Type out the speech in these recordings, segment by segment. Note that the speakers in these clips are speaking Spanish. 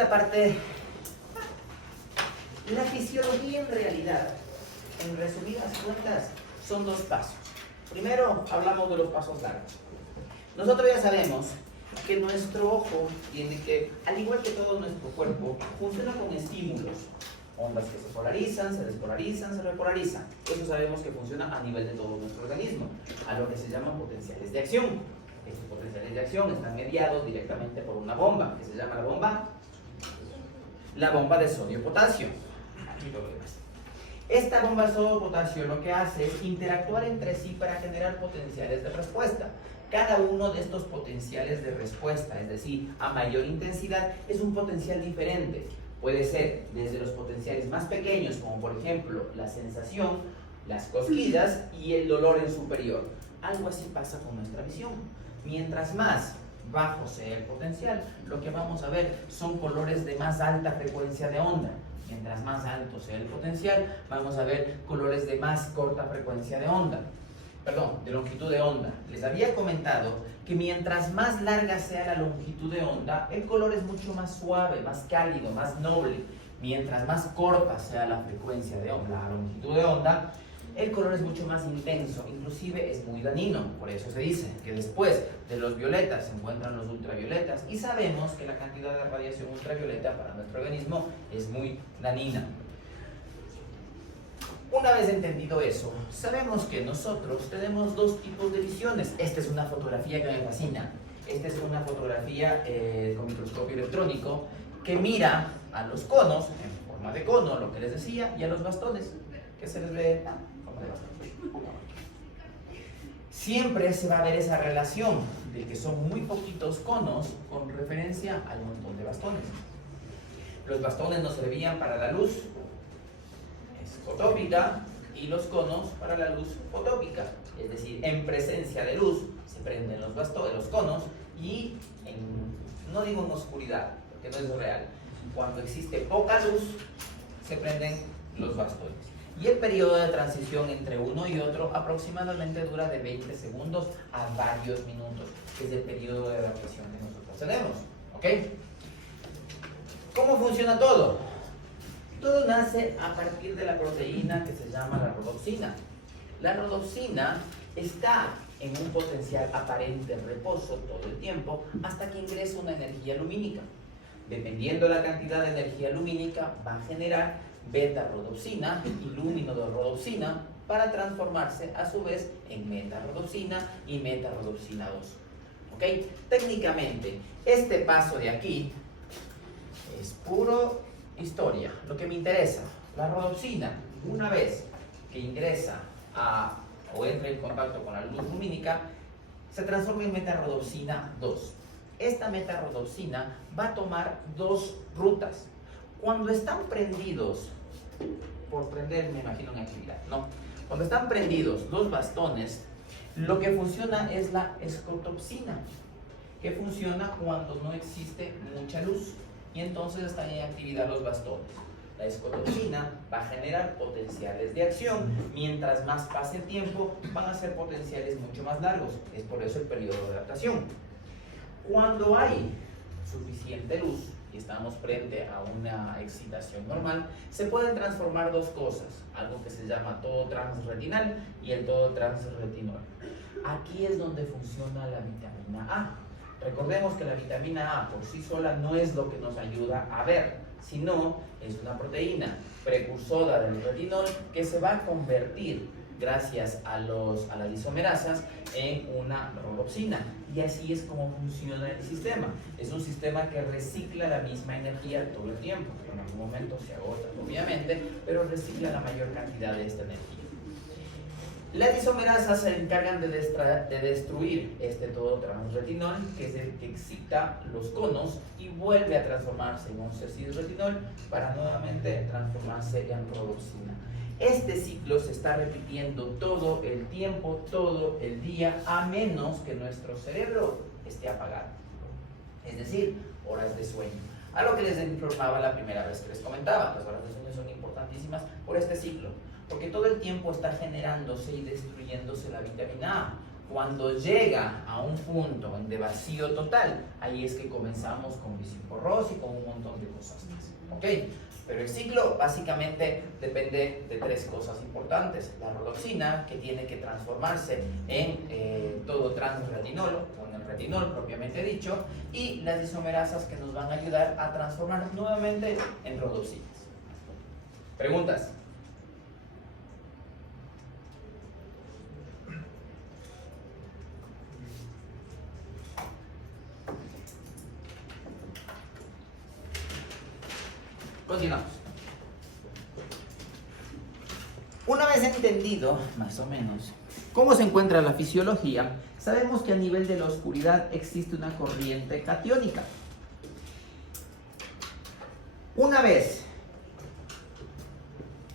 la parte, la fisiología en realidad, en resumidas cuentas, son dos pasos. Primero, hablamos de los pasos largos. Nosotros ya sabemos que nuestro ojo tiene que, al igual que todo nuestro cuerpo, funciona con estímulos. Ondas que se polarizan, se despolarizan, se repolarizan. Eso sabemos que funciona a nivel de todo nuestro organismo, a lo que se llaman potenciales de acción. Estos potenciales de acción están mediados directamente por una bomba, que se llama la bomba de sodio-potasio. Esta bomba de sodio-potasio lo que hace es interactuar entre sí para generar potenciales de respuesta. Cada uno de estos potenciales de respuesta, es decir, a mayor intensidad, es un potencial diferente. Puede ser desde los potenciales más pequeños, como por ejemplo la sensación, las cosquillas y el dolor en superior. Algo así pasa con nuestra visión. Mientras más bajo sea el potencial, lo que vamos a ver son colores de más alta frecuencia de onda. Mientras más alto sea el potencial, vamos a ver colores de más corta frecuencia de onda. Perdón, de longitud de onda. Les había comentado que mientras más larga sea la longitud de onda, el color es mucho más suave, más cálido, más noble. Mientras más corta sea la frecuencia de onda, la longitud de onda, el color es mucho más intenso, inclusive es muy dañino. Por eso se dice que después de los violetas se encuentran los ultravioletas y sabemos que la cantidad de radiación ultravioleta para nuestro organismo es muy dañina. Una vez entendido eso, sabemos que nosotros tenemos dos tipos de visiones. Esta es una fotografía que me fascina. Esta es una fotografía con microscopio electrónico que mira a los conos, en forma de cono, lo que les decía, y a los bastones, que se les ve en forma de bastón. Siempre se va a ver esa relación de que son muy poquitos conos con referencia al montón de bastones. Los bastones nos servían para la luz fotópica y los conos para la luz fotópica, es decir, en presencia de luz se prenden los bastones, los conos, y no digo en oscuridad, porque no es real, cuando existe poca luz se prenden los bastones. Y el periodo de transición entre uno y otro aproximadamente dura de 20 segundos a varios minutos, que es el periodo de adaptación que nosotros tenemos. ¿Ok? ¿Cómo funciona todo? Todo nace a partir de la proteína que se llama la rodopsina. La rodopsina está en un potencial aparente reposo todo el tiempo hasta que ingresa una energía lumínica. Dependiendo de la cantidad de energía lumínica, va a generar beta-rodopsina y luminorodopsina para transformarse a su vez en meta-rodopsina y meta-rodopsina 2. ¿Ok? Técnicamente, este paso de aquí es puro historia. Lo que me interesa, la rodopsina, una vez que ingresa o entra en contacto con la luz lumínica, se transforma en metarodopsina 2. Esta metarodopsina va a tomar dos rutas. Cuando están prendidos, por prender me imagino en actividad, ¿no? Cuando están prendidos los bastones, lo que funciona es la escotopsina, que funciona cuando no existe mucha luz. Y entonces están en actividad los bastones. La escotopsina va a generar potenciales de acción. Mientras más pase el tiempo, van a ser potenciales mucho más largos. Es por eso el periodo de adaptación. Cuando hay suficiente luz y estamos frente a una excitación normal, se pueden transformar dos cosas. Algo que se llama todo transretinal y el todo transretinol. Aquí es donde funciona la vitamina A. Recordemos que la vitamina A por sí sola no es lo que nos ayuda a ver, sino es una proteína precursora del retinol que se va a convertir, gracias a las isomerasas, en una rodopsina. Y así es como funciona el sistema. Es un sistema que recicla la misma energía todo el tiempo. En algún momento se agota, obviamente, pero recicla la mayor cantidad de esta energía. Las isomerasas se encargan de destruir este todo transretinol, que es el que excita los conos y vuelve a transformarse en un cis-retinol para nuevamente transformarse en rodopsina. Este ciclo se está repitiendo todo el tiempo, todo el día, a menos que nuestro cerebro esté apagado. Es decir, horas de sueño. A lo que les informaba la primera vez que les comentaba, las horas de sueño son importantísimas por este ciclo. Porque todo el tiempo está generándose y destruyéndose la vitamina A. Cuando llega a un punto de vacío total, ahí es que comenzamos con visión borrosa y con un montón de cosas más. ¿Ok? Pero el ciclo básicamente depende de tres cosas importantes. La rodoxina, que tiene que transformarse en todo transretinol, o en el retinol propiamente dicho, y las isomerasas que nos van a ayudar a transformar nuevamente en rodoxinas. ¿Preguntas? Continuamos. Una vez entendido, más o menos, cómo se encuentra la fisiología, sabemos que a nivel de la oscuridad existe una corriente catiónica. Una vez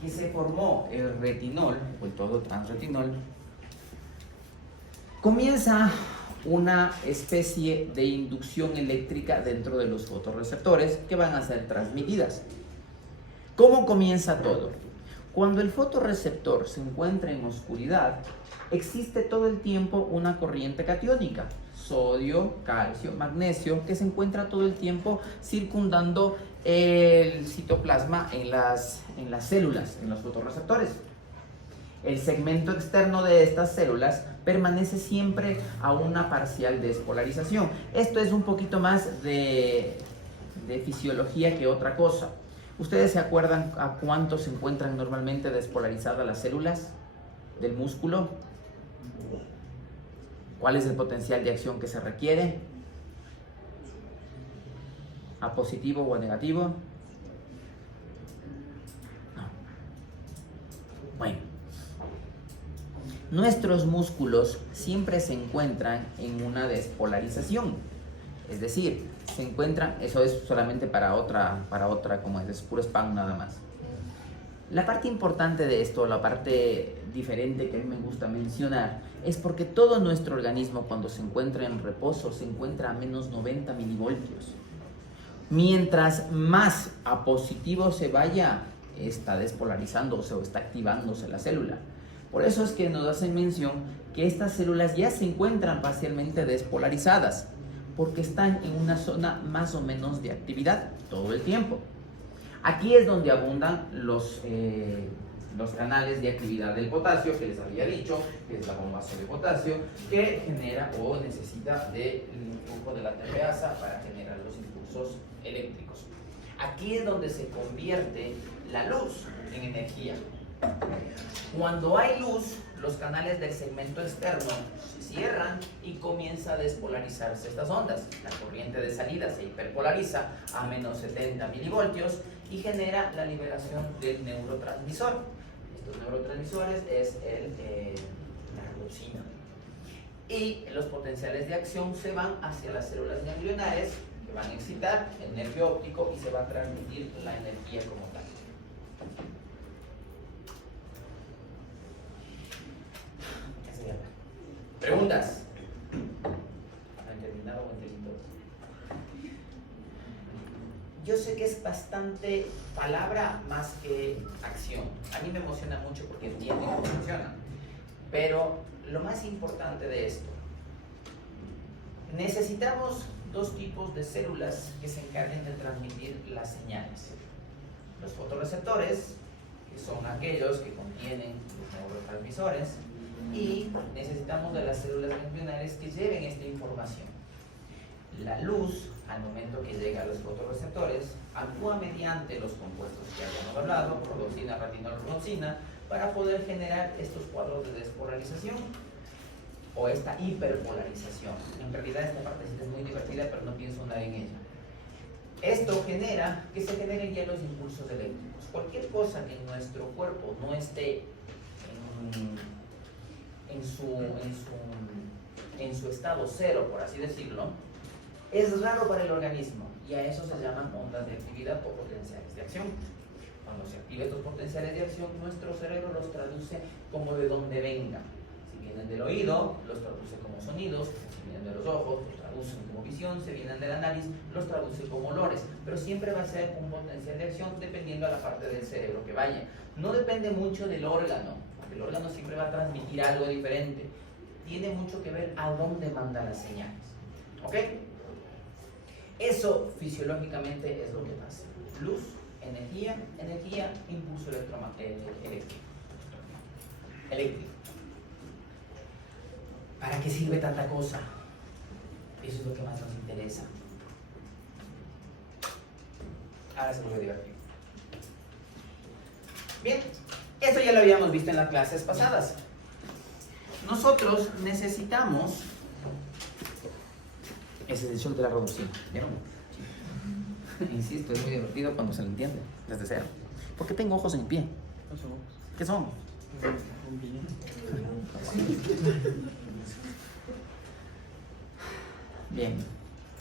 que se formó el retinol, o el todo transretinol, comienza una especie de inducción eléctrica dentro de los fotorreceptores que van a ser transmitidas. ¿Cómo comienza todo? Cuando el fotorreceptor se encuentra en oscuridad, existe todo el tiempo una corriente catiónica, sodio, calcio, magnesio, que se encuentra todo el tiempo circundando el citoplasma en las células, en los fotorreceptores. El segmento externo de estas células permanece siempre a una parcial despolarización. Esto es un poquito más de fisiología que otra cosa. ¿Ustedes se acuerdan a cuánto se encuentran normalmente despolarizadas las células del músculo? ¿Cuál es el potencial de acción que se requiere? ¿A positivo o a negativo? No. Bueno. Nuestros músculos siempre se encuentran en una despolarización. Es decir, se encuentran, eso es solamente para otra, como es puro spam nada más. La parte importante de esto, la parte diferente que a mí me gusta mencionar, es porque todo nuestro organismo cuando se encuentra en reposo se encuentra a menos 90 milivoltios. Mientras más a positivo se vaya, está despolarizándose o está activándose la célula. Por eso es que nos hacen mención que estas células ya se encuentran parcialmente despolarizadas, porque están en una zona más o menos de actividad todo el tiempo. Aquí es donde abundan los canales de actividad del potasio, que les había dicho, que es la bomba de potasio, que genera o necesita del flujo de la TPasa para generar los impulsos eléctricos. Aquí es donde se convierte la luz en energía. Cuando hay luz, los canales del segmento externo se cierran y comienza a despolarizarse estas ondas. La corriente de salida se hiperpolariza a menos 70 milivoltios y genera la liberación del neurotransmisor. Estos neurotransmisores es la rodoxina. Y los potenciales de acción se van hacia las células ganglionares que van a excitar el nervio óptico y se va a transmitir la energía como tal. ¿Preguntas? ¿Han terminado o han terminado? Yo sé que es bastante palabra más que acción. A mí me emociona mucho porque entienden cómo funciona. Pero lo más importante de esto, necesitamos dos tipos de células que se encarguen de transmitir las señales. Los fotorreceptores, que son aquellos que contienen los neurotransmisores, y necesitamos de las células ganglionares que lleven esta información. La luz, al momento que llega a los fotorreceptores, actúa mediante los compuestos que habíamos hablado, rodoxina, retinol, rodoxina, para poder generar estos cuadros de despolarización o esta hiperpolarización. En realidad esta partecita es muy divertida, pero no pienso andar en ella. Esto genera que se generen ya los impulsos eléctricos. Cualquier cosa que en nuestro cuerpo no esté en su estado cero, por así decirlo, es raro para el organismo y a eso se llaman ondas de actividad o potenciales de acción. Cuando se activan estos potenciales de acción, nuestro cerebro los traduce como de donde vengan. Si vienen del oído, los traduce como sonidos; si vienen de los ojos, los traducen como visión; si vienen de la nariz, los traduce como olores. Pero siempre va a ser un potencial de acción dependiendo a la parte del cerebro que vaya. No depende mucho del órgano, porque el órgano siempre va a transmitir algo diferente. tiene mucho que ver a dónde manda las señales. ¿Ok? Eso fisiológicamente es lo que pasa. Luz, energía, impulso eléctrico. ¿Para qué sirve tanta cosa? Eso es lo que más nos interesa. Ahora se vuelve divertido. Bien, esto ya lo habíamos visto en las clases pasadas. Nosotros necesitamos... Ese es el shock de la reducción, ¿vieron? Insisto, es muy divertido cuando se lo entiende desde cero. ¿Por qué tengo ojos en el pie? ¿Qué son? Bien,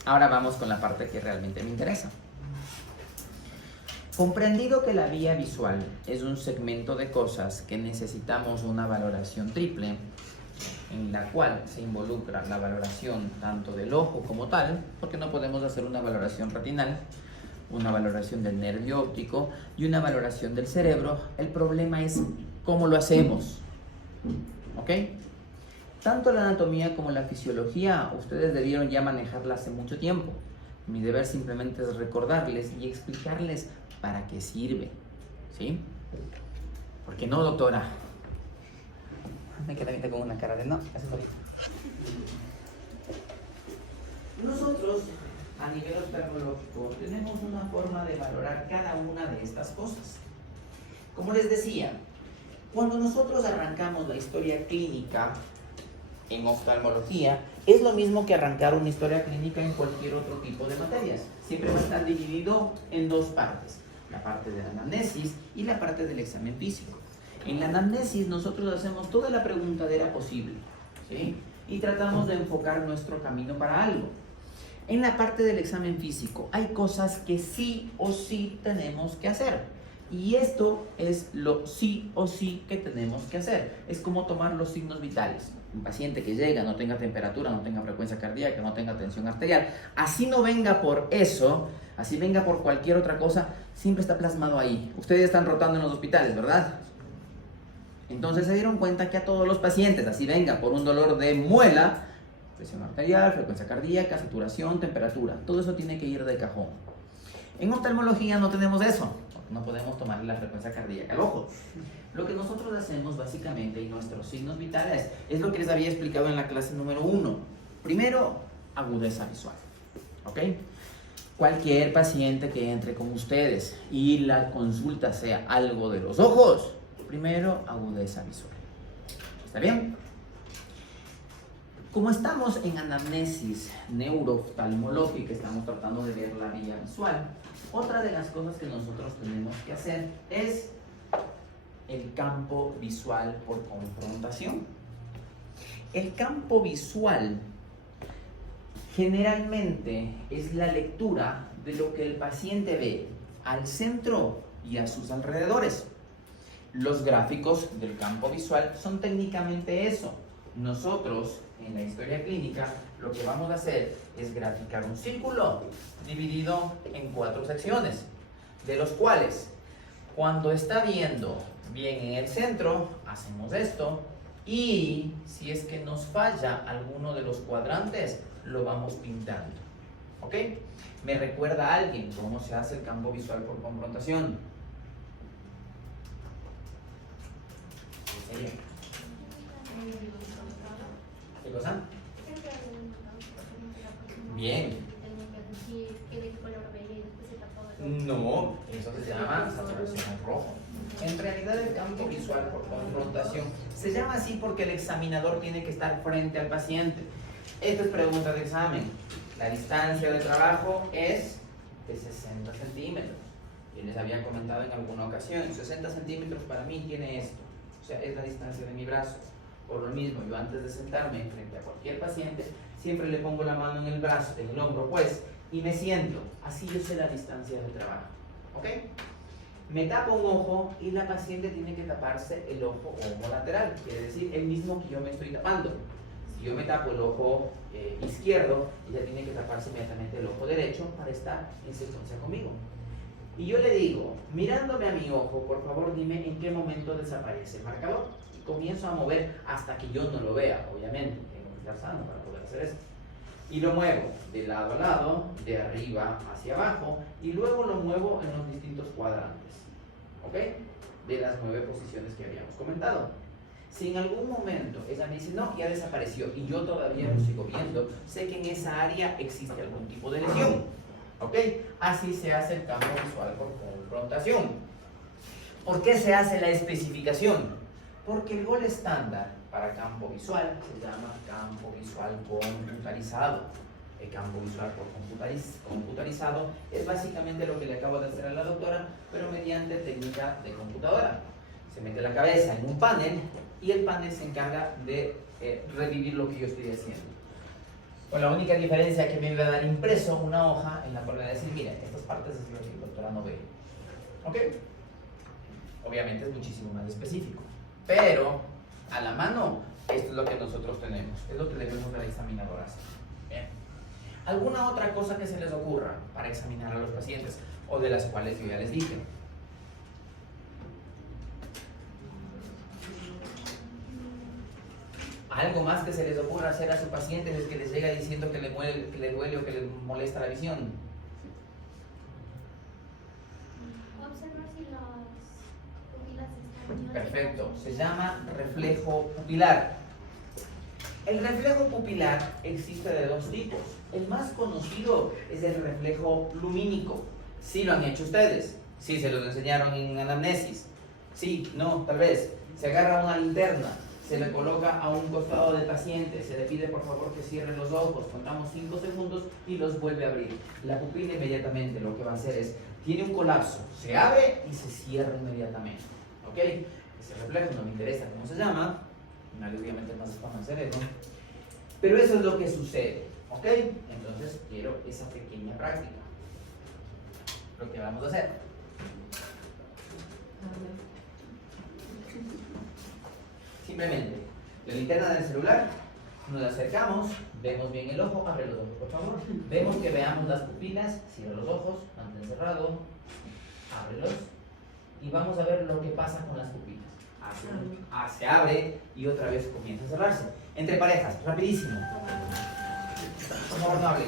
ahora vamos con la parte que realmente me interesa. Comprendido que la vía visual es un segmento de cosas que necesitamos una valoración triple, en la cual se involucra la valoración tanto del ojo como tal, porque no podemos hacer una valoración retinal, una valoración del nervio óptico y una valoración del cerebro. El problema es cómo lo hacemos. ¿Ok? Tanto la anatomía como la fisiología, ustedes debieron ya manejarla hace mucho tiempo. Mi deber simplemente es recordarles y explicarles para qué sirve. ¿Sí? ¿Por qué no, doctora? Me queda ahorita con una cara de no, eso es ahorita. Nosotros, a nivel oftalmológico, tenemos una forma de valorar cada una de estas cosas. Como les decía, cuando nosotros arrancamos la historia clínica en oftalmología, es lo mismo que arrancar una historia clínica en cualquier otro tipo de materias. Siempre va a estar dividido en dos partes, la parte de la anamnesis y la parte del examen físico. En la anamnesis nosotros hacemos toda la preguntadera posible, ¿sí? Y tratamos de enfocar nuestro camino para algo. En la parte del examen físico hay cosas que sí o sí tenemos que hacer. Y esto es lo sí o sí que tenemos que hacer. Es como tomar los signos vitales. Un paciente que llega, no tenga temperatura, no tenga frecuencia cardíaca, no tenga tensión arterial, así no venga por eso, así venga por cualquier otra cosa, siempre está plasmado ahí. Ustedes están rotando en los hospitales, ¿verdad? Entonces se dieron cuenta que a todos los pacientes, así venga por un dolor de muela, presión arterial, frecuencia cardíaca, saturación, temperatura, todo eso tiene que ir de cajón. En oftalmología no tenemos eso, no podemos tomar la frecuencia cardíaca al ojo. Lo que nosotros hacemos básicamente y nuestros signos vitales es lo que les había explicado en la clase número 1. Primero, agudeza visual, ¿ok? Cualquier paciente que entre con ustedes y la consulta sea algo de los ojos, primero, agudeza visual. ¿Está bien? Como estamos en anamnesis neurooftalmológica, estamos tratando de ver la vía visual, otra de las cosas que nosotros tenemos que hacer es el campo visual por confrontación. El campo visual generalmente es la lectura de lo que el paciente ve al centro y a sus alrededores. Los gráficos del campo visual son técnicamente eso. Nosotros, en la historia clínica, lo que vamos a hacer es graficar un círculo dividido en 4 secciones, de los cuales, cuando está viendo bien en el centro, hacemos esto, y si es que nos falla alguno de los cuadrantes, lo vamos pintando. ¿Ok? ¿Me recuerda a alguien cómo se hace el campo visual por confrontación? ¿Qué cosa? Bien. No, eso se llama saturación rojo. En realidad el campo visual por confrontación se llama así porque el examinador tiene que estar frente al paciente. Esta es pregunta de examen. La distancia de trabajo es de 60 centímetros. Yo les había comentado en alguna ocasión, 60 centímetros para mí tiene esto. O sea, es la distancia de mi brazo. Por lo mismo, yo antes de sentarme frente a cualquier paciente, siempre le pongo la mano en el brazo, en el hombro, pues, y me siento. Así yo sé la distancia del trabajo. ¿Ok? Me tapo un ojo y la paciente tiene que taparse el ojo lateral. Quiere decir, el mismo que yo me estoy tapando. Si yo me tapo el ojo izquierdo, ella tiene que taparse inmediatamente el ojo derecho para estar en secuencia conmigo. Y yo le digo, mirándome a mi ojo, por favor dime en qué momento desaparece el marcador. comienzo a mover hasta que yo no lo vea, obviamente, tengo que estar sano para poder hacer esto. Y lo muevo de lado a lado, de arriba hacia abajo, y luego lo muevo en los distintos cuadrantes, ¿ok? De las 9 posiciones que habíamos comentado. Si en algún momento ella me dice, no, ya desapareció, y yo todavía lo sigo viendo, sé que en esa área existe algún tipo de lesión, ¿ok? Así se hace el campo visual por confrontación. ¿Por qué se hace la especificación? Porque el gol estándar para campo visual se llama campo visual computarizado. El campo visual por computarizado es básicamente lo que le acabo de hacer a la doctora, pero mediante técnica de computadora. Se mete la cabeza en un panel y el panel se encarga de revivir lo que yo estoy haciendo. Con la única diferencia que me va a dar impreso una hoja en la cual voy a decir, mira, estas partes es lo que la doctora no ve. ¿Ok? Obviamente es muchísimo más específico. Pero a la mano, esto es lo que nosotros tenemos, es lo que le vemos a la examinadora hacer. Bien. ¿Alguna otra cosa que se les ocurra para examinar a los pacientes o de las cuales yo ya les dije? Algo más que se les ocurra hacer a su paciente es que les llega diciendo que le duele o que le molesta la visión. Observar si las pupilas están. Perfecto, se llama reflejo pupilar. El reflejo pupilar existe de 2 tipos. El más conocido es el reflejo lumínico. ¿Sí lo han hecho ustedes? Sí, se los enseñaron en anamnesis. Sí, no, tal vez. Se agarra una linterna, se le coloca a un costado del paciente, se le pide por favor que cierre los ojos, contamos 5 segundos y los vuelve a abrir. La pupila inmediatamente lo que va a hacer es, tiene un colapso, se abre y se cierra inmediatamente. ¿Ok? Ese reflejo no me interesa cómo se llama, obviamente más es para el cerebro, pero eso es lo que sucede. ¿Ok? Entonces quiero esa pequeña práctica. Lo que vamos a hacer. Simplemente, la linterna del celular, nos acercamos, vemos bien el ojo, abre los ojos por favor, vemos que veamos las pupilas, cierra los ojos, mantén cerrado, ábrelos y vamos a ver lo que pasa con las pupilas. Se abre y otra vez comienza a cerrarse. Entre parejas, rapidísimo. Por favor, no hable.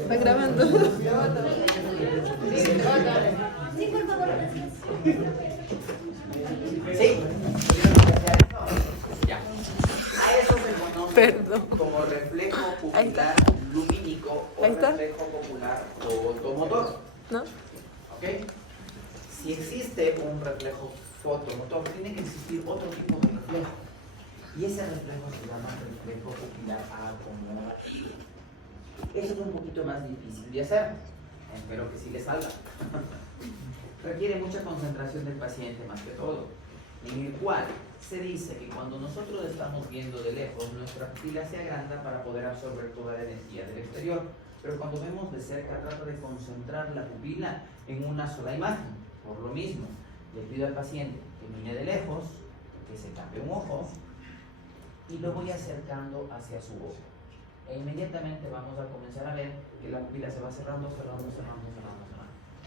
¿Está grabando? Sí, por favor, gracias. ¿Sí? Ya. A eso se conoce como reflejo pupilar lumínico o reflejo popular fotomotor. ¿No? ¿Ok? Si existe un reflejo fotomotor, tiene que existir otro tipo de reflejo. Y ese reflejo se llama reflejo pupilar acomodativo. Eso es un poquito más difícil de hacer. Espero que sí le salga. Requiere mucha concentración del paciente más que todo, en el cual se dice que cuando nosotros estamos viendo de lejos, nuestra pupila se agranda para poder absorber toda la energía del exterior, pero cuando vemos de cerca trata de concentrar la pupila en una sola imagen. Por lo mismo, le pido al paciente que mire de lejos, que se tape un ojo y lo voy acercando hacia su ojo. E inmediatamente vamos a comenzar a ver que la pupila se va cerrando.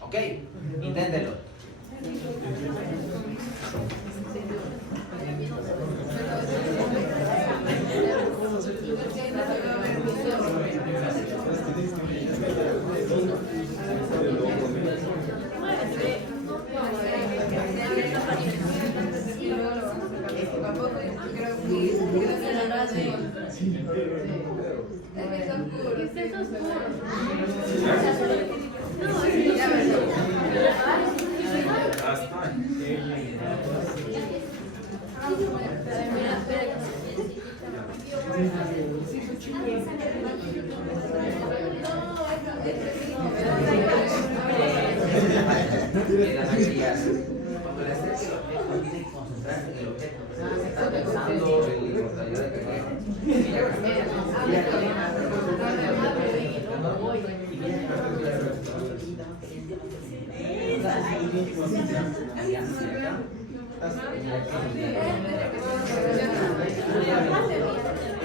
¿Ok? Inténtelo. Las actividades. Cuando le acerque el objeto, tiene que concentrarse en el objeto. Está pensando en la importancia de que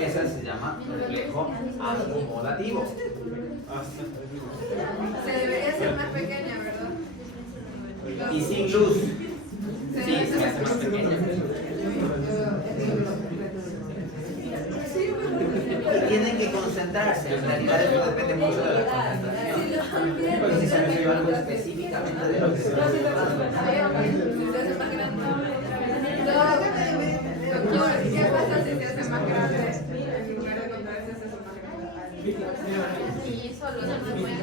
esa se llama reflejo acomodativo. Se debería ser más pequeña, ¿verdad? Y sin luz. Sí, se hace más pequeña. Tienen que concentrarse, en realidad eso depende mucho de la concentración. Pero si se recibe algo específicamente de lo que se va a Doctor, ¿qué pasa si se hace más grande? En lugar de contraerse, se hace más grande. Y solo no se puede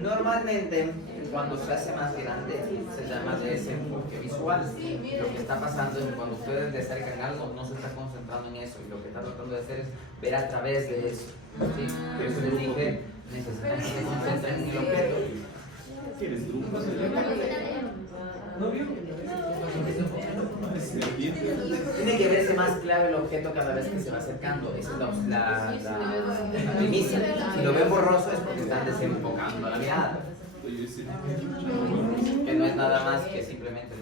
Normalmente, cuando se hace más grande, se llama desenfoque visual. Lo que está pasando es que cuando ustedes le acercan algo, no se está concentrando en eso, y lo que está tratando de hacer es ver a través de eso. ¿Sí? Por eso les dije, necesitan que se concentren en el objeto. Tiene que verse más claro el objeto cada vez que se va acercando. Esa es la premisa. Si lo ven borroso es porque están desenfocando la mirada. Que no es nada más que simplemente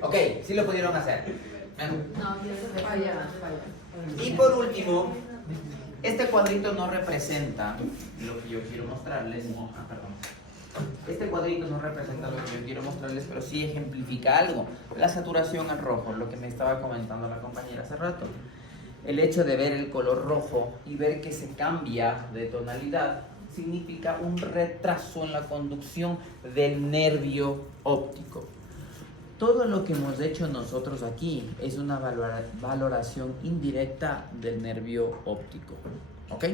Ok, sí lo pudieron hacer. Y por último, este cuadrito no representa lo que yo quiero mostrarles. Este cuadrito no representa lo que yo quiero mostrarles, pero sí ejemplifica algo. La saturación al rojo, lo que me estaba comentando la compañera hace rato. El hecho de ver el color rojo y ver que se cambia de tonalidad significa un retraso en la conducción del nervio óptico. Todo lo que hemos hecho nosotros aquí es una valoración indirecta del nervio óptico. ¿Ok?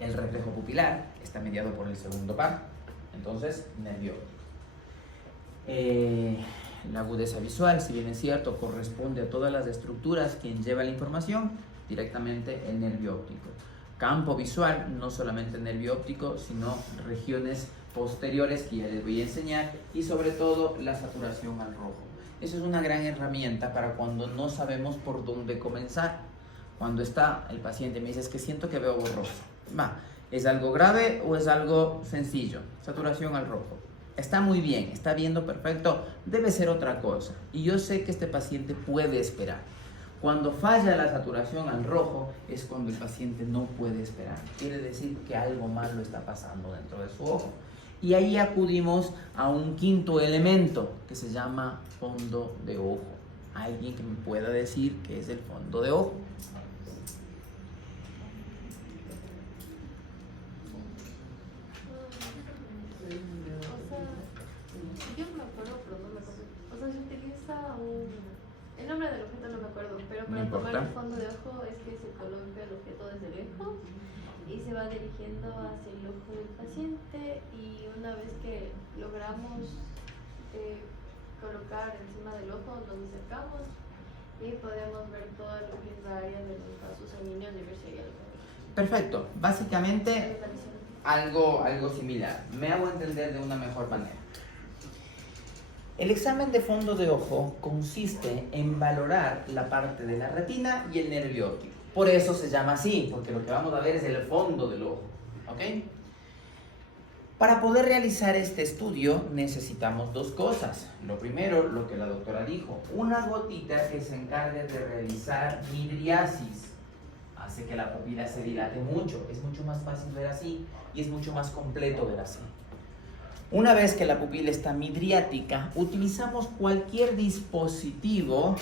El reflejo pupilar está mediado por el segundo par, entonces nervio óptico. La agudeza visual, si bien es cierto, corresponde a todas las estructuras quien lleva la información, directamente el nervio óptico. Campo visual, no solamente nervio óptico, sino regiones posteriores que ya les voy a enseñar, y sobre todo la saturación al rojo. Eso es una gran herramienta para cuando no sabemos por dónde comenzar. Cuando está el paciente me dice, es que siento que veo borroso. ¿Es algo grave o es algo sencillo? Saturación al rojo. Está muy bien, está viendo perfecto, debe ser otra cosa. Y yo sé que este paciente puede esperar. Cuando falla la saturación al rojo es cuando el paciente no puede esperar. Quiere decir que algo malo está pasando dentro de su ojo. Y ahí acudimos a un quinto elemento que se llama fondo de ojo. Alguien que me pueda decir qué es el fondo de ojo. Yo me acuerdo, pero no me acuerdo. O sea, se utiliza el nombre del objeto no me acuerdo, pero para tomar el fondo de ojo es que se coloca el objeto desde lejos y se va dirigiendo hacia el ojo del paciente, y una vez que logramos colocar encima del ojo nos acercamos y podemos ver todo lo que es la área de los vasos sanguíneos y ver si hay algo. Perfecto. Básicamente algo similar. Me hago entender de una mejor manera. El examen de fondo de ojo consiste en valorar la parte de la retina y el nervio óptico. Por eso se llama así, porque lo que vamos a ver es el fondo del ojo. ¿Ok? Para poder realizar este estudio necesitamos dos cosas. Lo primero, lo que la doctora dijo, una gotita que se encargue de realizar midriasis. Hace que la pupila se dilate mucho, es mucho más fácil ver así y es mucho más completo ver así. Una vez que la pupila está midriática, utilizamos cualquier dispositivo,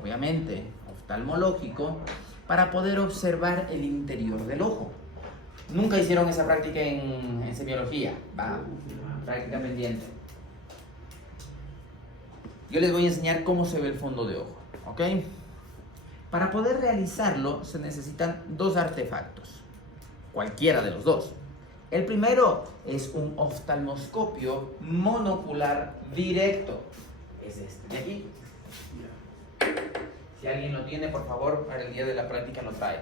obviamente oftalmológico, para poder observar el interior del ojo. Nunca hicieron esa práctica en semiología, va, práctica pendiente. Yo les voy a enseñar cómo se ve el fondo de ojo, ¿ok? Para poder realizarlo se necesitan dos artefactos, cualquiera de los dos. El primero es un oftalmoscopio monocular directo, es este de aquí. Si alguien lo tiene, por favor, para el día de la práctica lo trae.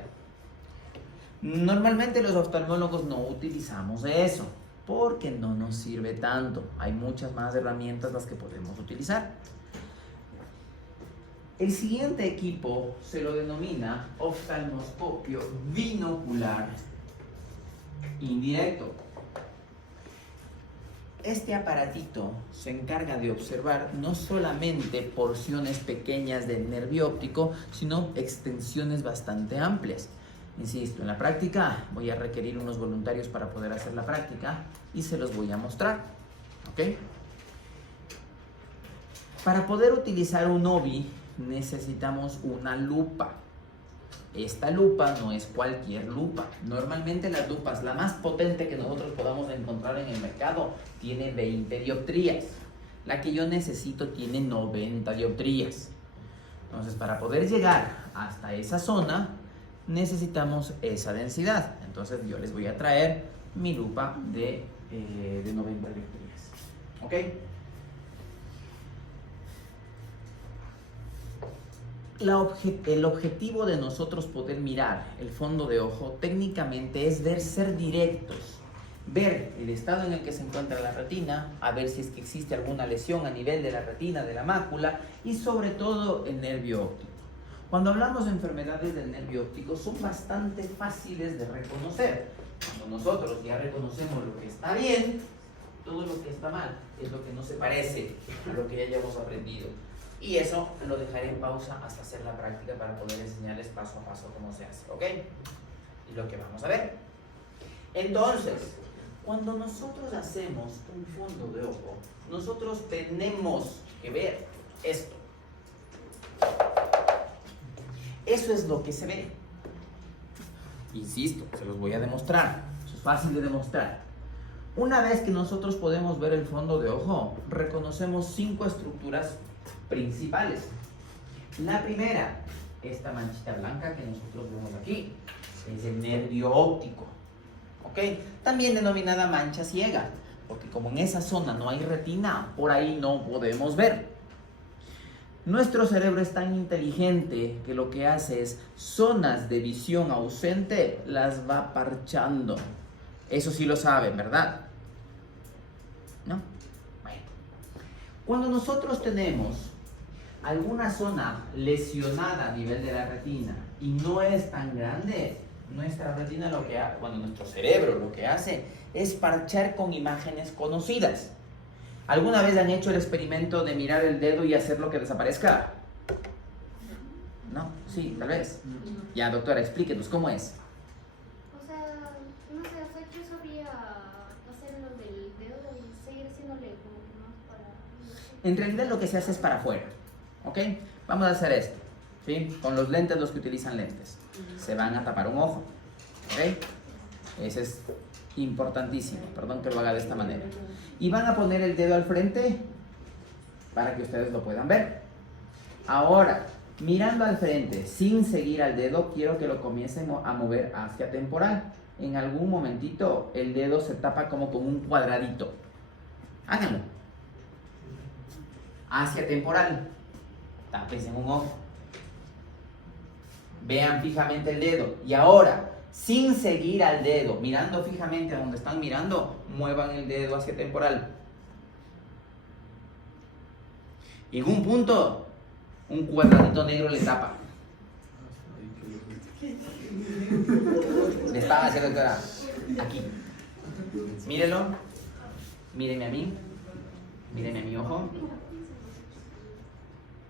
Normalmente los oftalmólogos no utilizamos eso, porque no nos sirve tanto. Hay muchas más herramientas las que podemos utilizar. El siguiente equipo se lo denomina oftalmoscopio binocular indirecto. Este aparatito se encarga de observar no solamente porciones pequeñas del nervio óptico, sino extensiones bastante amplias. Insisto, en la práctica voy a requerir unos voluntarios para poder hacer la práctica y se los voy a mostrar. ¿Ok? Para poder utilizar un OBI necesitamos una lupa. Esta lupa no es cualquier lupa. Normalmente las lupas, la más potente que nosotros podamos encontrar en el mercado, tiene 20 dioptrías. La que yo necesito tiene 90 dioptrías. Entonces, para poder llegar hasta esa zona, necesitamos esa densidad. Entonces, yo les voy a traer mi lupa de 90 dioptrías. ¿Ok? El objetivo de nosotros poder mirar el fondo de ojo técnicamente es ser directos, ver el estado en el que se encuentra la retina, a ver si es que existe alguna lesión a nivel de la retina, de la mácula y sobre todo el nervio óptico. Cuando hablamos de enfermedades del nervio óptico son bastante fáciles de reconocer. Cuando nosotros ya reconocemos lo que está bien, todo lo que está mal es lo que no se parece a lo que ya hayamos aprendido. Y eso lo dejaré en pausa hasta hacer la práctica para poder enseñarles paso a paso cómo se hace, ¿ok? Y lo que vamos a ver. Entonces, cuando nosotros hacemos un fondo de ojo, nosotros tenemos que ver esto. Eso es lo que se ve. Insisto, se los voy a demostrar. Eso es fácil de demostrar. Una vez que nosotros podemos ver el fondo de ojo, reconocemos 5 estructuras principales. La primera, esta manchita blanca que nosotros vemos aquí, es el nervio óptico, ¿ok? También denominada mancha ciega, porque como en esa zona no hay retina, por ahí no podemos ver. Nuestro cerebro es tan inteligente que lo que hace es zonas de visión ausente las va parchando. Eso sí lo saben, ¿verdad? ¿No? Bueno. Cuando nosotros tenemos alguna zona lesionada a nivel de la retina y no es tan grande, nuestra retina nuestro cerebro lo que hace es parchar con imágenes conocidas. ¿Alguna vez han hecho el experimento de mirar el dedo y hacerlo que desaparezca? ¿No? Sí, tal vez. Ya, doctora, explíquenos, ¿cómo es? O sea, no sé, o sea, yo sabía hacerlo del dedo y seguir haciéndole como que más para... En realidad lo que se hace es para afuera, ¿ok? Vamos a hacer esto, ¿sí? Con los lentes, los que utilizan lentes. Se van a tapar un ojo, ¿ok? Ese es importantísimo, perdón que lo haga de esta manera. Y van a poner el dedo al frente para que ustedes lo puedan ver. Ahora, mirando al frente, sin seguir al dedo, quiero que lo comiencen a mover hacia temporal. En algún momentito el dedo se tapa como con un cuadradito. Háganlo. Hacia temporal. Tápense en un ojo. Vean fijamente el dedo. Y ahora, sin seguir al dedo, mirando fijamente a donde están mirando, muevan el dedo hacia temporal. Y en un punto, un cuadradito negro le tapa. Le estaba haciendo doctora. Aquí. Mírelo. Míreme a mí. Míreme a mi ojo.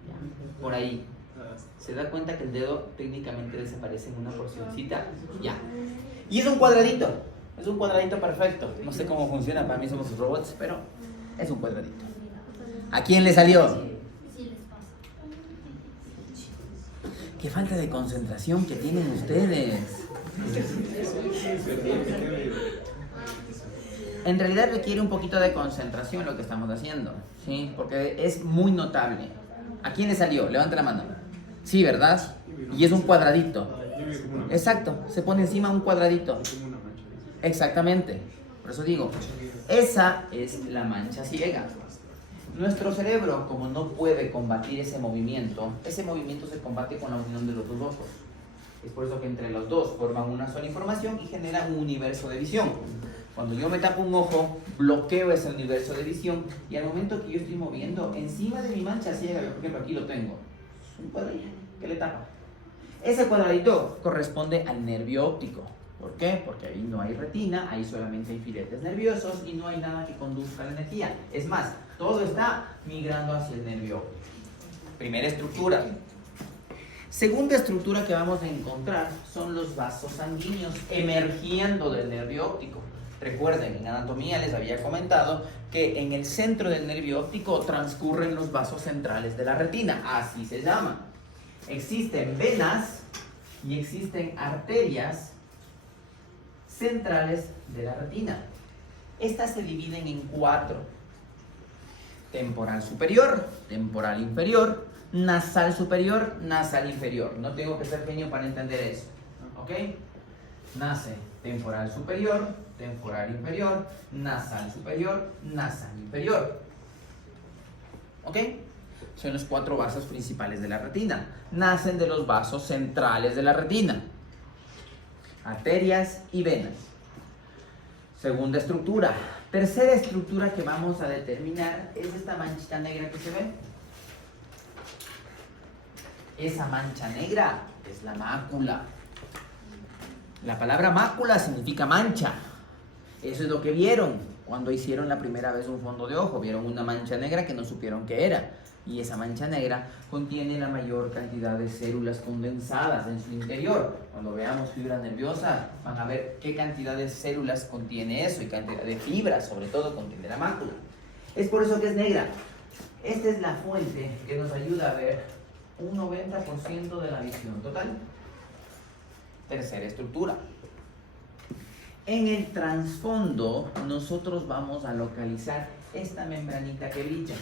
Ya. Por ahí. ¿Se da cuenta que el dedo técnicamente desaparece en una porcioncita? Ya. Y es un cuadradito. Es un cuadradito perfecto. No sé cómo funciona, para mí somos robots, pero es un cuadradito. ¿A quién le salió? Sí, les pasa. Qué falta de concentración que tienen ustedes. En realidad requiere un poquito de concentración lo que estamos haciendo, ¿sí? Porque es muy notable. ¿A quién le salió? Levanta la mano. Sí, ¿verdad? Y es un cuadradito. Exacto, se pone encima un cuadradito. Exactamente. Por eso digo, esa es la mancha ciega. Nuestro cerebro, como no puede combatir ese movimiento se combate con la unión de los dos ojos. Es por eso que entre los dos forman una sola información y generan un universo de visión. Cuando yo me tapo un ojo, bloqueo ese universo de visión y al momento que yo estoy moviendo, encima de mi mancha ciega, por ejemplo aquí lo tengo, es un cuadradito que le tapa. Ese cuadradito corresponde al nervio óptico. ¿Por qué? Porque ahí no hay retina, ahí solamente hay filetes nerviosos y no hay nada que conduzca la energía. Es más, todo está migrando hacia el nervio óptico. Primera estructura. Segunda estructura que vamos a encontrar son los vasos sanguíneos emergiendo del nervio óptico. Recuerden, en anatomía les había comentado que en el centro del nervio óptico transcurren los vasos centrales de la retina, así se llama. Existen venas y existen arterias centrales de la retina. Estas se dividen en 4: temporal superior, temporal inferior, nasal superior, nasal inferior. No tengo que ser genio para entender eso, ¿ok? Nace temporal superior, temporal inferior, nasal superior, nasal inferior, ¿ok? Son los 4 vasos principales de la retina. Nacen de los vasos centrales de la retina: arterias y venas. Segunda estructura. Tercera estructura que vamos a determinar es esta manchita negra que se ve. Esa mancha negra es la mácula. La palabra mácula significa mancha. Eso es lo que vieron cuando hicieron la primera vez un fondo de ojo. Vieron una mancha negra que no supieron qué era. Y esa mancha negra contiene la mayor cantidad de células condensadas en su interior. Cuando veamos fibra nerviosa, van a ver qué cantidad de células contiene eso y cantidad de fibras, sobre todo, contiene la mácula. Es por eso que es negra. Esta es la fuente que nos ayuda a ver un 90% de la visión total. Tercera estructura. En el trasfondo, nosotros vamos a localizar esta membranita que brilla.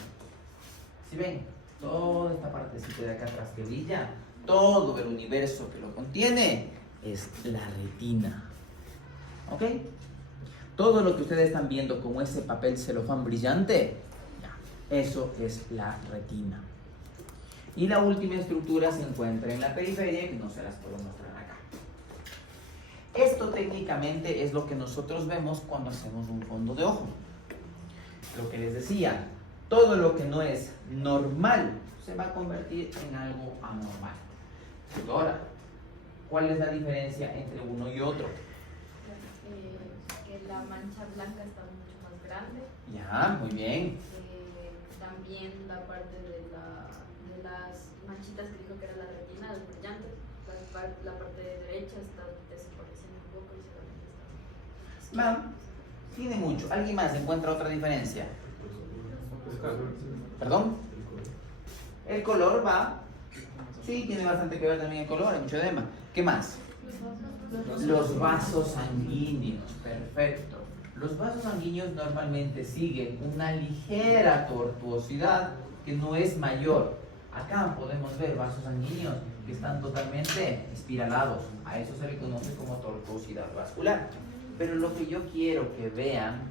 ¿Sí ven? Toda esta partecita de acá atrás que brilla, todo el universo que lo contiene, es la retina. ¿Ok? Todo lo que ustedes están viendo como ese papel celofán brillante, eso es la retina. Y la última estructura se encuentra en la periferia, que no se las puedo mostrar acá. Esto técnicamente es lo que nosotros vemos cuando hacemos un fondo de ojo. Lo que les decía, todo lo que no es normal se va a convertir en algo anormal. Ahora, ¿cuál es la diferencia entre uno y otro? Que la mancha blanca está mucho más grande. Ya, muy bien. También la parte de las manchitas que dijo que era la retina, las brillantes, la parte derecha está desapareciendo un poco y solamente está. Mam, tiene mucho. ¿Alguien más encuentra otra diferencia? ¿Perdón? El color va. Sí, tiene bastante que ver también el color, hay mucho edema. ¿Qué más? Los vasos sanguíneos, perfecto. Los vasos sanguíneos normalmente siguen una ligera tortuosidad que no es mayor. Acá podemos ver vasos sanguíneos que están totalmente espiralados. A eso se le conoce como tortuosidad vascular. Pero lo que yo quiero que vean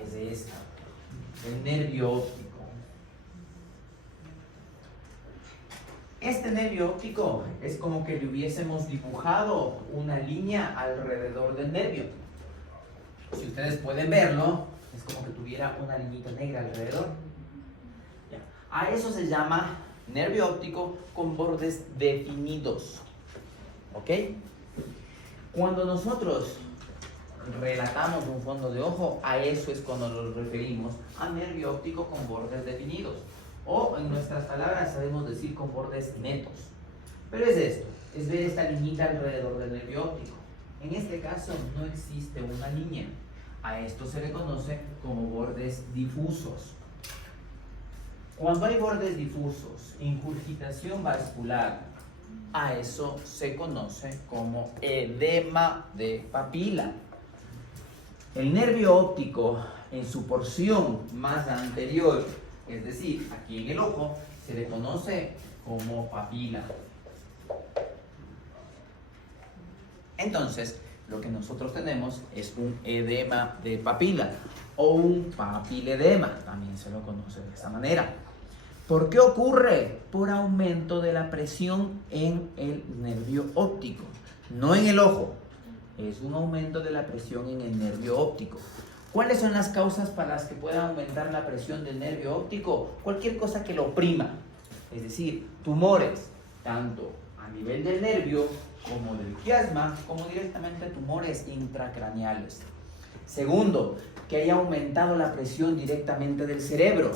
es esta, el nervio óptico. Este nervio óptico es como que le hubiésemos dibujado una línea alrededor del nervio. Si ustedes pueden verlo, es como que tuviera una liñita negra alrededor. Ya. A eso se llama nervio óptico con bordes definidos. ¿Ok? Cuando nosotros relatamos un fondo de ojo, a eso es cuando nos referimos a nervio óptico con bordes definidos. O en nuestras palabras sabemos decir con bordes netos. Pero es esto, es ver esta liñita alrededor del nervio óptico. En este caso no existe una línea. A esto se le conoce como bordes difusos. Cuando hay bordes difusos, ingurgitación vascular, a eso se conoce como edema de papila. El nervio óptico en su porción más anterior, es decir, aquí en el ojo, se le conoce como papila. Entonces, lo que nosotros tenemos es un edema de papila o un papiledema, también se lo conoce de esta manera. ¿Por qué ocurre? Por aumento de la presión en el nervio óptico, no en el ojo. Es un aumento de la presión en el nervio óptico. ¿Cuáles son las causas para las que pueda aumentar la presión del nervio óptico? Cualquier cosa que lo oprima, es decir, tumores, tanto a nivel del nervio como del quiasma, como directamente tumores intracraneales. Segundo, que haya aumentado la presión directamente del cerebro.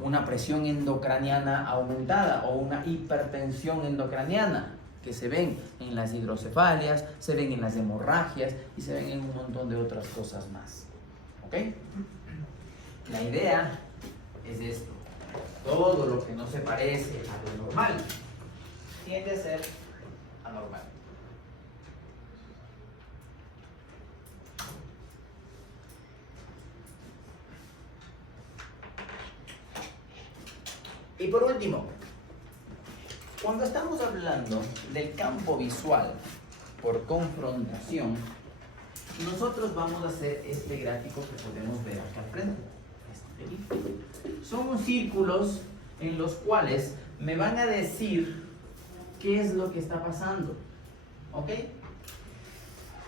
Una presión endocraniana aumentada o una hipertensión endocraniana que se ven en las hidrocefalias, se ven en las hemorragias y se ven en un montón de otras cosas más. ¿Ok? La idea es esto. Todo lo que no se parece a lo normal tiende a ser anormal. Y por último, cuando estamos hablando del campo visual por confrontación, nosotros vamos a hacer este gráfico que podemos ver acá al frente. Son círculos en los cuales me van a decir qué es lo que está pasando. ¿Ok?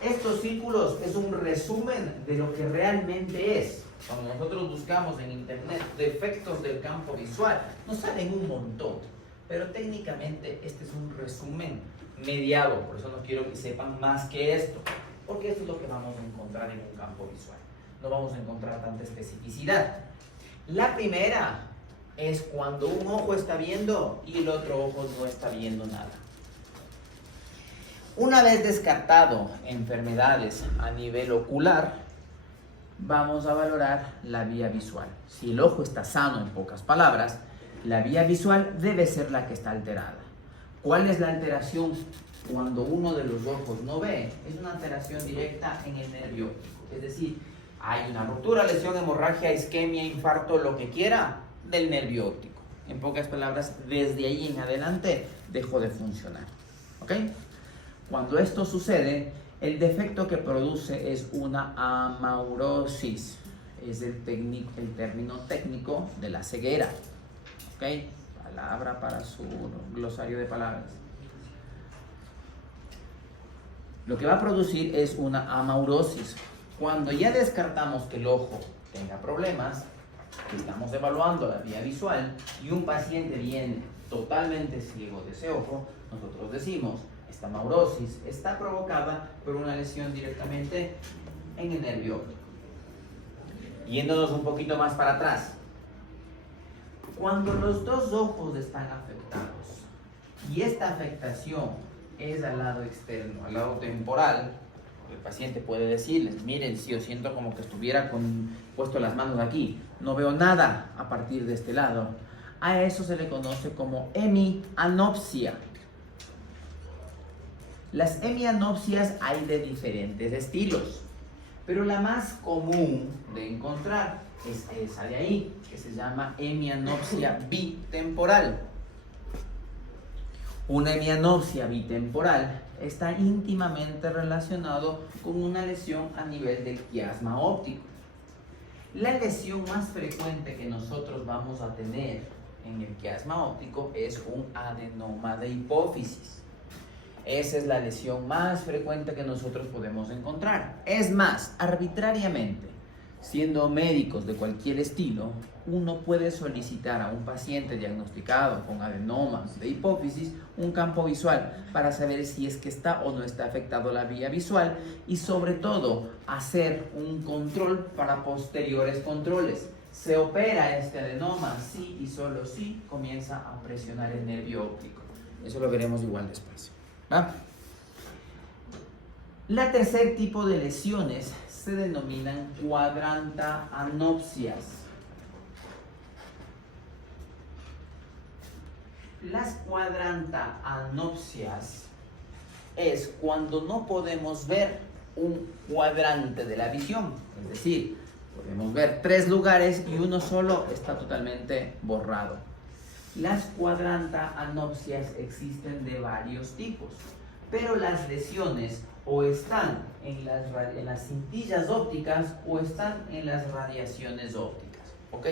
Estos círculos es un resumen de lo que realmente es. Cuando nosotros buscamos en internet defectos del campo visual, nos salen un montón. Pero técnicamente este es un resumen mediado. Por eso no quiero que sepan más que esto. Porque esto es lo que vamos a encontrar en un campo visual. No vamos a encontrar tanta especificidad. La primera es cuando un ojo está viendo y el otro ojo no está viendo nada. Una vez descartado enfermedades a nivel ocular, vamos a valorar la vía visual. Si el ojo está sano, en pocas palabras, la vía visual debe ser la que está alterada. ¿Cuál es la alteración cuando uno de los ojos no ve? Es una alteración directa en el nervio óptico. Es decir, hay una ruptura, lesión, hemorragia, isquemia, infarto, lo que quiera, del nervio óptico. En pocas palabras, desde ahí en adelante dejó de funcionar. ¿Ok? Cuando esto sucede, el defecto que produce es una amaurosis. Es el término técnico de la ceguera. ¿Ok? Palabra para su glosario de palabras. Lo que va a producir es una amaurosis. Cuando ya descartamos que el ojo tenga problemas, que estamos evaluando la vía visual y un paciente viene totalmente ciego de ese ojo, nosotros decimos, esta amaurosis está provocada por una lesión directamente en el nervio óptico. Yéndonos un poquito más para atrás, cuando los dos ojos están afectados y esta afectación es al lado externo, al lado temporal, el paciente puede decirles, miren, si yo siento como que estuviera puesto las manos aquí, no veo nada a partir de este lado. A eso se le conoce como hemianopsia. Las hemianopsias hay de diferentes estilos, pero la más común de encontrar es esa de ahí, que se llama hemianopsia bitemporal. Una hemianopsia bitemporal está íntimamente relacionado con una lesión a nivel del quiasma óptico. La lesión más frecuente que nosotros vamos a tener en el quiasma óptico es un adenoma de hipófisis. Esa es la lesión más frecuente que nosotros podemos encontrar. Es más, arbitrariamente, siendo médicos de cualquier estilo, uno puede solicitar a un paciente diagnosticado con adenoma de hipófisis un campo visual para saber si es que está o no está afectado la vía visual y sobre todo hacer un control para posteriores controles. Se opera este adenoma si y solo si comienza a presionar el nervio óptico. Eso lo veremos igual despacio. ¿Va? La tercer tipo de lesiones se denominan cuadrantaanopsias. Las cuadrantaanopsias es cuando no podemos ver un cuadrante de la visión, es decir, podemos ver 3 lugares y uno solo está totalmente borrado. Las cuadrantaanopsias existen de varios tipos, pero las lesiones o están en las cintillas ópticas o están en las radiaciones ópticas, ¿ok?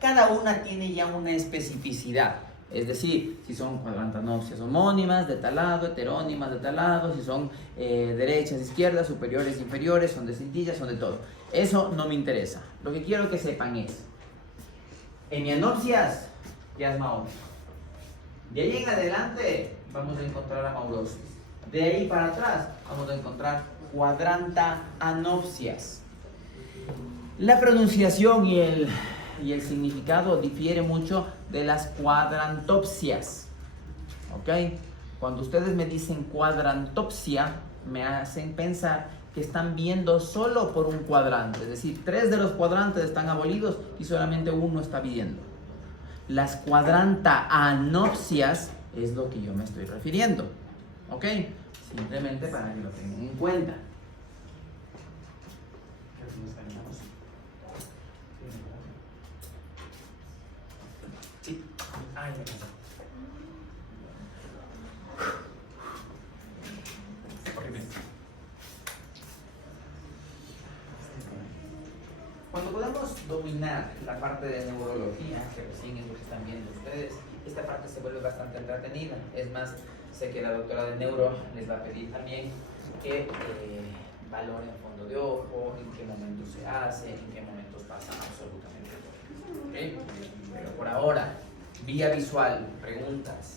Cada una tiene ya una especificidad, es decir, si son cuadrantaanopsias homónimas, de tal lado, heterónimas, de tal lado, si son derechas, izquierdas, superiores, inferiores, son de cintillas, son de todo. Eso no me interesa. Lo que quiero que sepan es, hemianopsias, quiasma óptico. De ahí en adelante vamos a encontrar amaurosis. De ahí para atrás vamos a encontrar cuadrantaanopsias. La pronunciación y el significado difiere mucho de las cuadrantopsias. ¿Ok? Cuando ustedes me dicen cuadrantopsia, me hacen pensar que están viendo solo por un cuadrante. Es decir, 3 de los cuadrantes están abolidos y solamente uno está viendo. Las cuadrantaanopsias es lo que yo me estoy refiriendo. ¿Ok? Simplemente para que lo tengan en cuenta. Sí. Ay, me cansé. Cuando podamos dominar la parte de neurología, que recién es lo que están viendo ustedes, esta parte se vuelve bastante entretenida. Es más, sé que la doctora de neuro les va a pedir también que valoren fondo de ojo, en qué momentos se hace, en qué momentos pasa absolutamente todo. ¿Okay? Pero por ahora, vía visual, preguntas.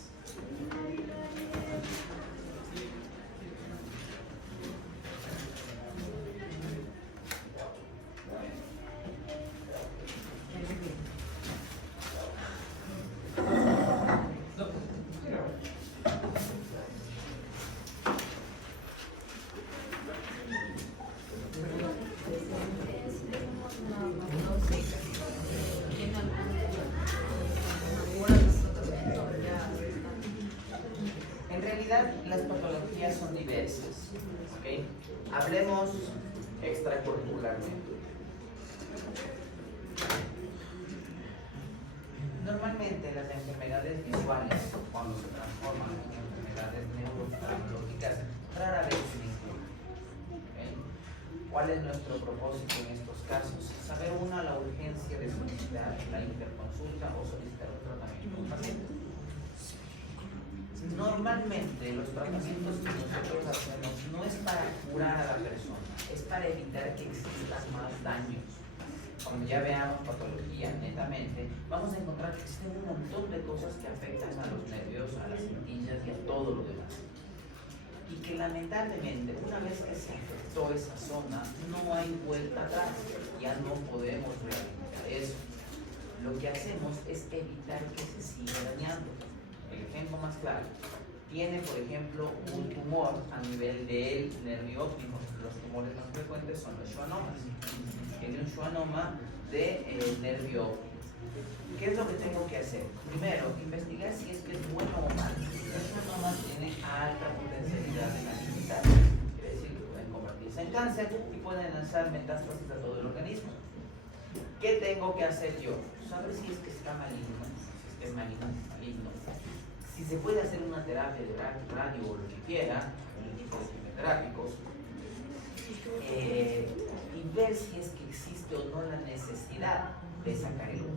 Las patologías son diversas, ¿okay? Hablemos extracurricularmente. Normalmente las enfermedades visuales, cuando se transforman en enfermedades neurológicas, rara vez se incluyen. ¿Okay? ¿Cuál es nuestro propósito en estos casos? Saber la urgencia de solicitar la interconsulta o solicitar un tratamiento con paciente. Normalmente los tratamientos que nosotros hacemos no es para curar a la persona, es para evitar que existan más daños. Cuando ya veamos patología netamente, vamos a encontrar que existen un montón de cosas que afectan a los nervios, a las cintillas y a todo lo demás. Y que lamentablemente, una vez que se afectó esa zona, no hay vuelta atrás, ya no podemos rehabilitar eso. Lo que hacemos es evitar que se siga dañando. El ejemplo más claro, tiene por ejemplo un tumor a nivel del nervio óptico. Los tumores más frecuentes son los schwannomas. Tiene un schwannoma del nervio óptico. ¿Qué es lo que tengo que hacer? Primero, investigar si es que es bueno o malo. Los schwannomas tienen alta potencialidad de malignidad. Quiere decir que pueden convertirse en cáncer y pueden lanzar metástasis a todo el organismo. ¿Qué tengo que hacer yo? Saber si es que está maligno, si es maligno. Si se puede hacer una terapia de radio o lo que quiera, con equipos quimioterápicos, y ver si es que existe o no la necesidad de sacar el ojo.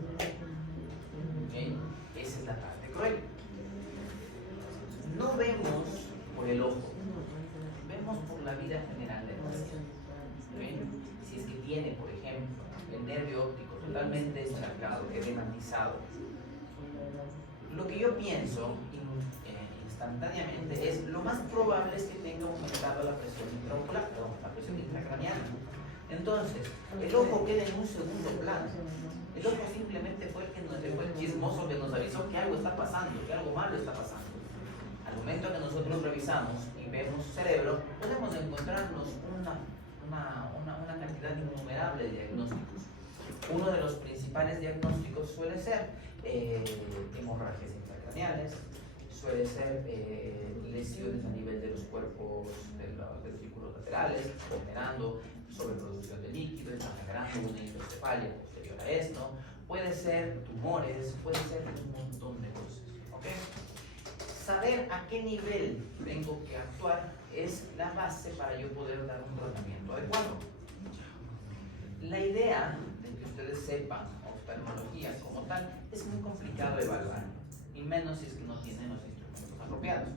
¿Okay? Esa es la parte cruel. No vemos por el ojo, vemos por la vida general del paciente. ¿Okay? Si es que tiene, por ejemplo, el nervio óptico totalmente estrangado, edematizado, lo que yo pienso instantáneamente es, lo más probable es que tenga aumentado la presión intraocular, la presión intracraneal. Entonces, el ojo queda en un segundo plano. El ojo simplemente fue el chismoso que nos avisó que algo está pasando, que algo malo está pasando. Al momento que nosotros revisamos y vemos cerebro, podemos encontrarnos una cantidad innumerable de diagnósticos. Uno de los principales diagnósticos suele ser hemorragias intracraneales, suele ser lesiones a nivel de los cuerpos de los círculos laterales, generando sobreproducción de líquido, está generando una hidrocefalia posterior a esto, puede ser tumores, puede ser un montón de cosas. ¿Okay? Saber a qué nivel tengo que actuar es la base para yo poder dar un tratamiento adecuado. La idea de que ustedes sepan oftalmología como tal es muy complicado evaluar, y menos si es que no tienen los instrumentos apropiados.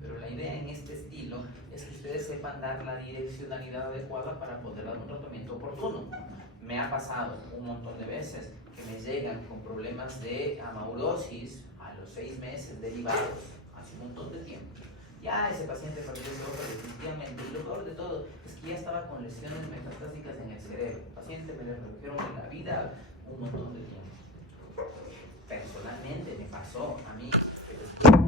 Pero la idea en este estilo es que ustedes sepan dar la direccionalidad adecuada para poder dar un tratamiento oportuno. Me ha pasado un montón de veces que me llegan con problemas de amaurosis a los 6 meses derivados, hace un montón de tiempo. Ya ese paciente perdió ese ojo definitivamente, y lo peor de todo es que ya estaba con lesiones metastásicas en el cerebro. El paciente me le redujeron la vida un montón de tiempo. Personalmente me pasó a mí que después de